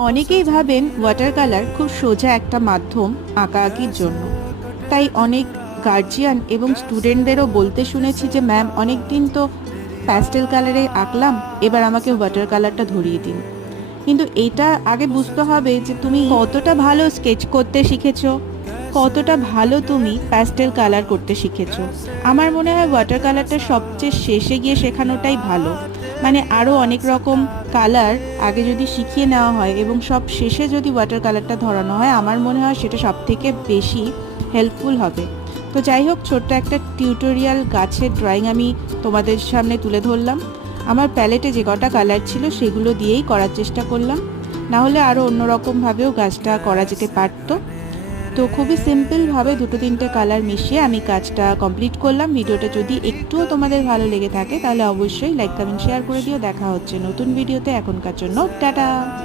অনেকেই ভাবেন water colour খুব সোজা একটা মাধ্যম আঁকাআঁকির জন্য। তাই অনেক গার্জিয়ান এবং স্টুডেন্টদেরও বলতে শুনেছি যে ম্যাম অনেক দিন তো প্যাস্টেল কালারে আঁকলাম, এবার আমাকে ওয়াটার কালারটা ধরিয়ে দিন। কিন্তু এটা আগে বুঝতে হবে যে তুমি কতটা ভালো স্কেচ করতে শিখেছো, কতটা ভালো তুমি প্যাস্টেল কালার করতে শিখেছো। আমার মনে হয় ওয়াটার কালারটা সবচেয়ে শেষে গিয়ে শেখানোটাই ভালো। মানে আরও অনেক রকম কালার আগে যদি শিখিয়ে নেওয়া হয় এবং সব শেষে যদি ওয়াটার কালারটা ধরানো হয়, আমার মনে হয় সেটা সব থেকে বেশি হেল্পফুল হবে। তো যাই হোক, ছোট্ট একটা টিউটোরিয়াল গাছের ড্রয়িং আমি তোমাদের সামনে তুলে ধরলাম। আমার প্যালেটে যে কটা কালার ছিল সেগুলো দিয়েই করার চেষ্টা করলাম, না হলে আরও অন্যরকমভাবেও গাছটা করা যেতে পারতো। তো খুবই সিম্পলভাবে দুটো তিনটে কালার মিশিয়ে আমি কাজটা কমপ্লিট করলাম। ভিডিওটা যদি একটুও তোমাদের ভালো লেগে থাকে তাহলে অবশ্যই লাইক কমেন্ট শেয়ার করে দিও। দেখা হচ্ছে নতুন ভিডিওতে, এখনকার জন্য টাটা।